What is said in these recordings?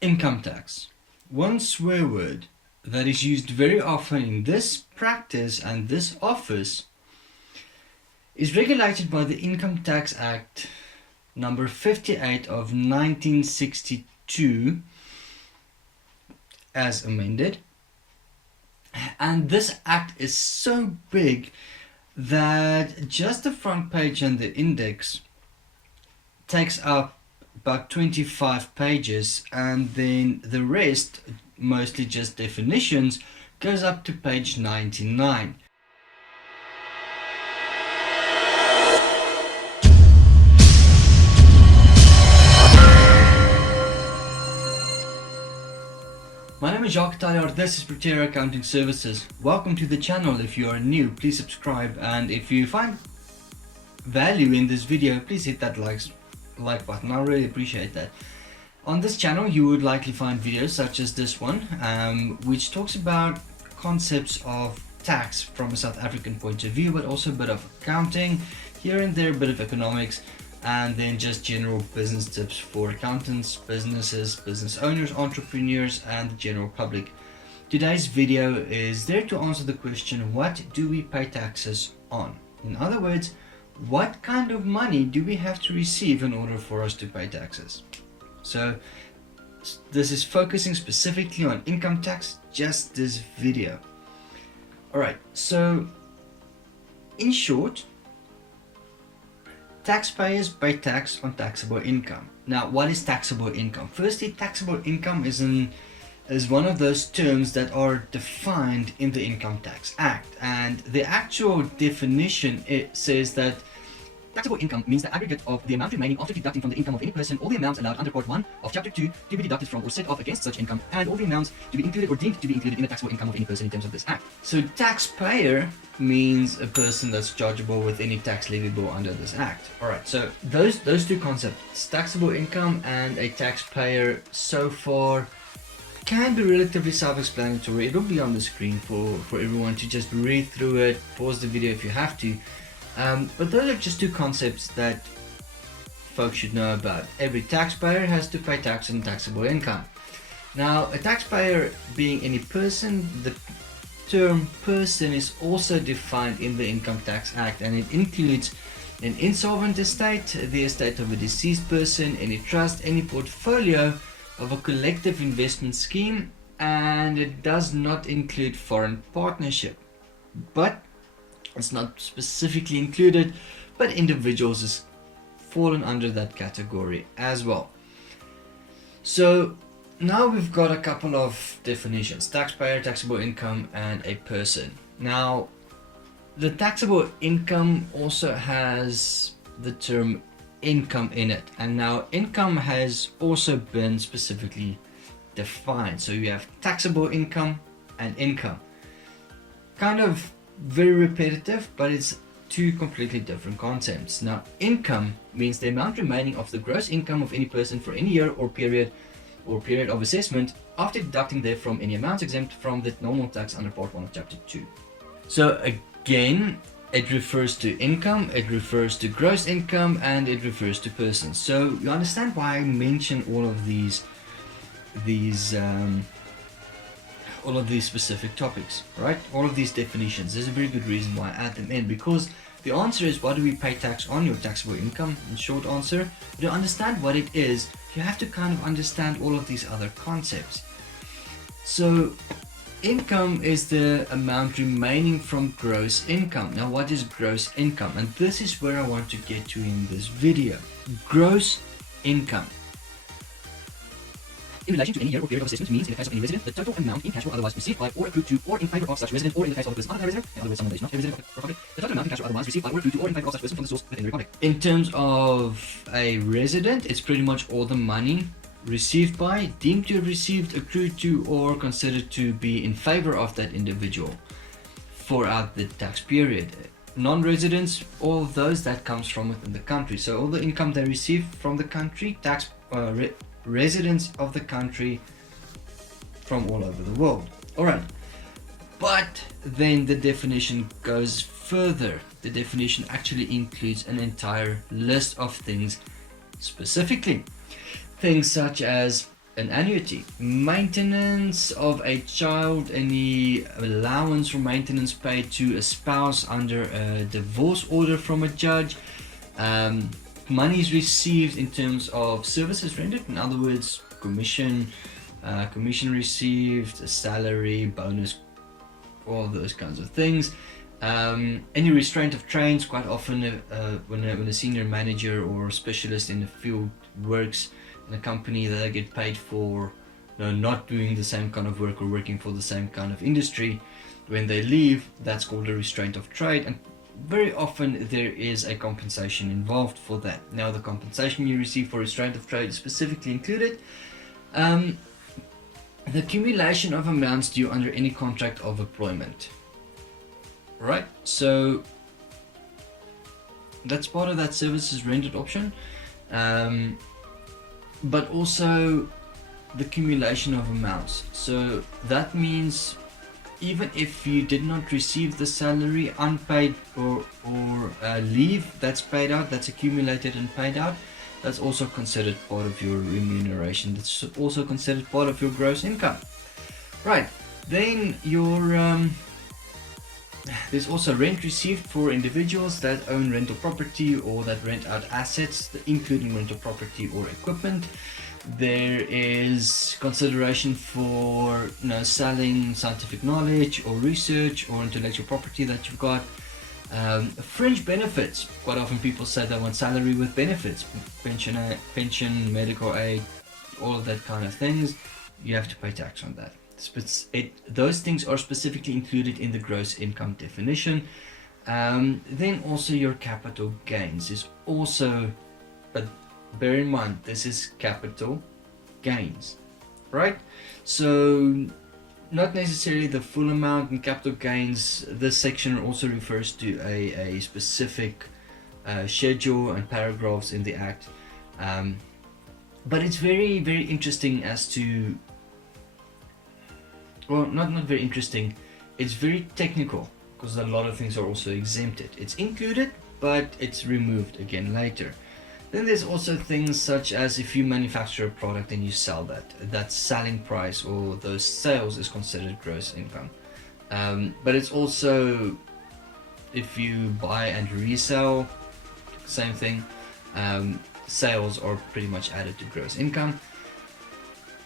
Income tax. One swear word that is used very often in this practice and this office is regulated by the Income Tax Act number 58 of 1962 as amended. And this act is so big that just the front page and the index takes up about 25 pages, and then the rest, mostly just definitions, goes up to page 99. My name is Jacques Taljaard, this is Practitioner Accounting Services. Welcome to the channel. If you are new, please subscribe, and if you find value in this video, please hit that like button. I really appreciate that. On this channel you would likely find videos such as this one, which talks about concepts of tax from a South African point of view, but also a bit of accounting, here and there a bit of economics, and then just general business tips for accountants, businesses, business owners, entrepreneurs, and the general public. Today's video is there to answer the question, what do we pay taxes on? In other words, what kind of money do we have to receive in order for us to pay taxes? So this is focusing specifically on income tax, just this video. Alright, so in short, taxpayers pay tax on taxable income. Now, what is taxable income? Firstly, taxable income is one of those terms that are defined in the Income Tax Act, and the actual definition, it says that taxable income means the aggregate of the amount remaining after deducting from the income of any person all the amounts allowed under Part 1 of Chapter 2 to be deducted from or set off against such income, and all the amounts to be included or deemed to be included in the taxable income of any person in terms of this Act. So taxpayer means a person that's chargeable with any tax leviable under this Act. Alright, so those two concepts, taxable income and a taxpayer, so far can be relatively self-explanatory. It'll be on the screen for everyone to just read through it, pause the video if you have to. But those are just two concepts that folks should know about. Every taxpayer has to pay tax on taxable income. Now, a taxpayer being any person, the term person is also defined in the Income Tax Act, and it includes an insolvent estate, the estate of a deceased person, any trust, any portfolio of a collective investment scheme, and it does not include foreign partnership. But it's not specifically included, but individuals is fallen under that category as well. So now we've got a couple of definitions: taxpayer, taxable income, and a person. Now, the taxable income also has the term income in it, and now income has also been specifically defined. So you have taxable income and income. Kind of very repetitive, but it's two completely different concepts. Now, income means the amount remaining of the gross income of any person for any year or period of assessment after deducting therefrom any amounts exempt from the normal tax under Part 1 of Chapter 2. So again, it refers to income, it refers to gross income, and it refers to persons. So you understand why I mention all of these specific topics, right? All of these definitions. There's a very good reason why I add them in, because the answer is, what do we pay tax on? Your taxable income. In short answer, to understand what it is, you have to kind of understand all of these other concepts. So income is the amount remaining from gross income. Now, what is gross income? And this is where I want to get to in this video. Gross income in relation to any year or period of assessment means, in the case of any resident, the total amount in cash or otherwise received by or accrued to or in favor of such resident, or in the case of a person other than a resident, in other words someone that is not a resident of the Republic, the total amount in cash or otherwise received by or accrued to or in favor of such person from the source within the Republic. In terms of a resident, it's pretty much all the money received by, deemed to have received, accrued to, or considered to be in favor of that individual throughout the tax period. Non-residents, all of those, that comes from within the country. So all the income they receive from the country, residents of the country from all over the world. Alright, but then the definition goes further. The definition actually includes an entire list of things specifically. Things such as an annuity. Maintenance of a child, any allowance for maintenance paid to a spouse under a divorce order from a judge. Monies received in terms of services rendered, in other words, commission received, a salary, bonus, all of those kinds of things. Any restraint of trains, quite often when a senior manager or specialist in the field works in a company, they get paid for not doing the same kind of work or working for the same kind of industry. When they leave, that's called a restraint of trade, and very often there is a compensation involved for that. Now, the compensation you receive for restraint of trade is specifically included. The accumulation of amounts due under any contract of employment. Right, so that's part of that services rendered option, but also the accumulation of amounts. So that means even if you did not receive the salary, unpaid or leave that's paid out, that's accumulated and paid out, that's also considered part of your remuneration. That's also considered part of your gross income. Right, then there's also rent received for individuals that own rental property or that rent out assets, including rental property or equipment. There is consideration for selling scientific knowledge or research or intellectual property that you've got. Fringe benefits. Quite often people say they want salary with benefits, pension, medical aid, all of that kind of things. You have to pay tax on that. Those things are specifically included in the gross income definition. Then also your capital gains is also, but bear in mind this is capital gains, right? So not necessarily the full amount in capital gains. This section also refers to a specific schedule and paragraphs in the Act, but it's very, very interesting as to, well, not very interesting, it's very technical because a lot of things are also exempted. It's included, but it's removed again later. Then there's also things such as if you manufacture a product and you sell that selling price or those sales is considered gross income. But it's also if you buy and resell, same thing. Sales are pretty much added to gross income.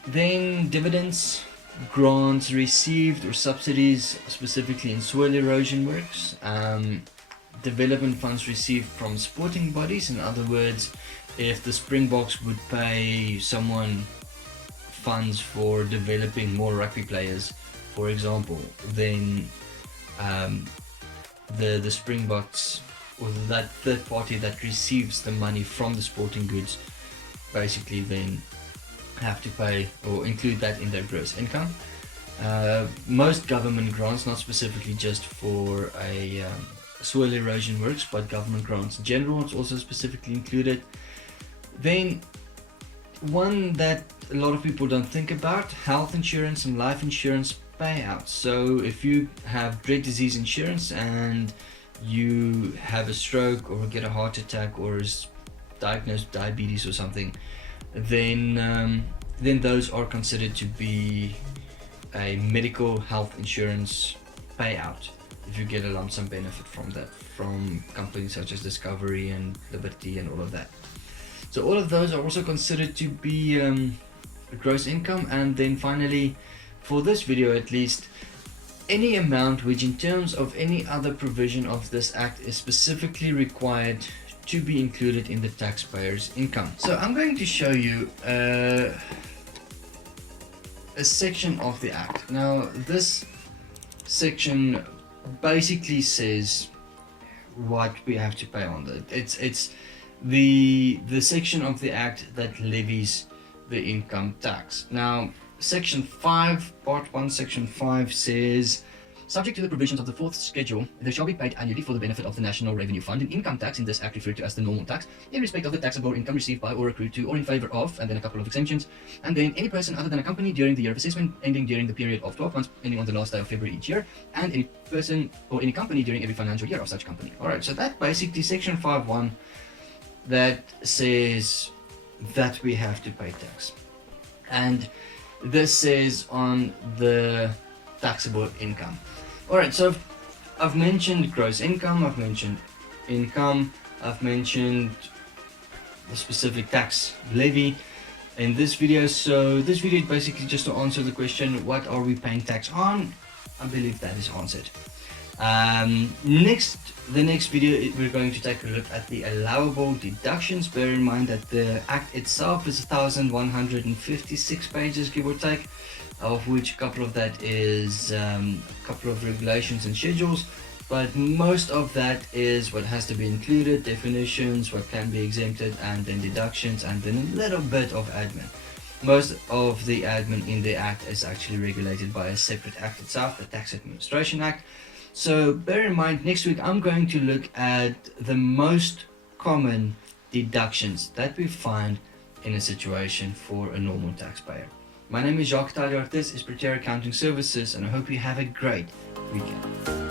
Then dividends, grants received or subsidies, specifically in soil erosion works. Development funds received from sporting bodies. In other words, if the Springboks would pay someone funds for developing more rugby players, for example, then the Springboks or that third party that receives the money from the sporting goods basically then have to pay or include that in their gross income. Most government grants, not specifically just for a soil erosion works, but government grants in general, it's also specifically included. Then one that a lot of people don't think about, health insurance and life insurance payouts. So if you have dread disease insurance and you have a stroke or get a heart attack or is diagnosed with diabetes or something, then those are considered to be a medical health insurance payout if you get a lump sum benefit from that, from companies such as Discovery and Liberty and all of that. So all of those are also considered to be gross income. And then finally, for this video at least, any amount which in terms of any other provision of this Act is specifically required to be included in the taxpayer's income. So I'm going to show you a section of the Act. Now this section basically says what we have to pay on that. It's the section of the Act that levies the income tax. Now section 5, part 1, section 5 says, subject to the provisions of the 4th schedule, there shall be paid annually for the benefit of the National Revenue Fund an income tax in this Act referred to as the normal tax in respect of the taxable income received by or accrued to or in favour of, and then a couple of exemptions, and then any person other than a company during the year of assessment ending during the period of 12 months ending on the last day of February each year, and any person or any company during every financial year of such company. Alright, so that basically section 5.1 that says that we have to pay tax. and this is on the taxable income. Alright, so I've mentioned gross income, I've mentioned income, I've mentioned the specific tax levy in this video. So this video is basically just to answer the question, what are we paying tax on? I believe that is answered. The next video we're going to take a look at the allowable deductions. Bear in mind that the act itself is 1156 pages, give or take, of which a couple of that is a couple of regulations and schedules, but most of that is what has to be included, definitions, what can be exempted, and then deductions, and then a little bit of admin. Most of the admin in the act is actually regulated by a separate act itself, the Tax Administration Act. So bear in mind, next week I'm going to look at the most common deductions that we find in a situation for a normal taxpayer. My name is Jacques Taljaard, this is Practitioner Accounting Services, and I hope you have a great weekend.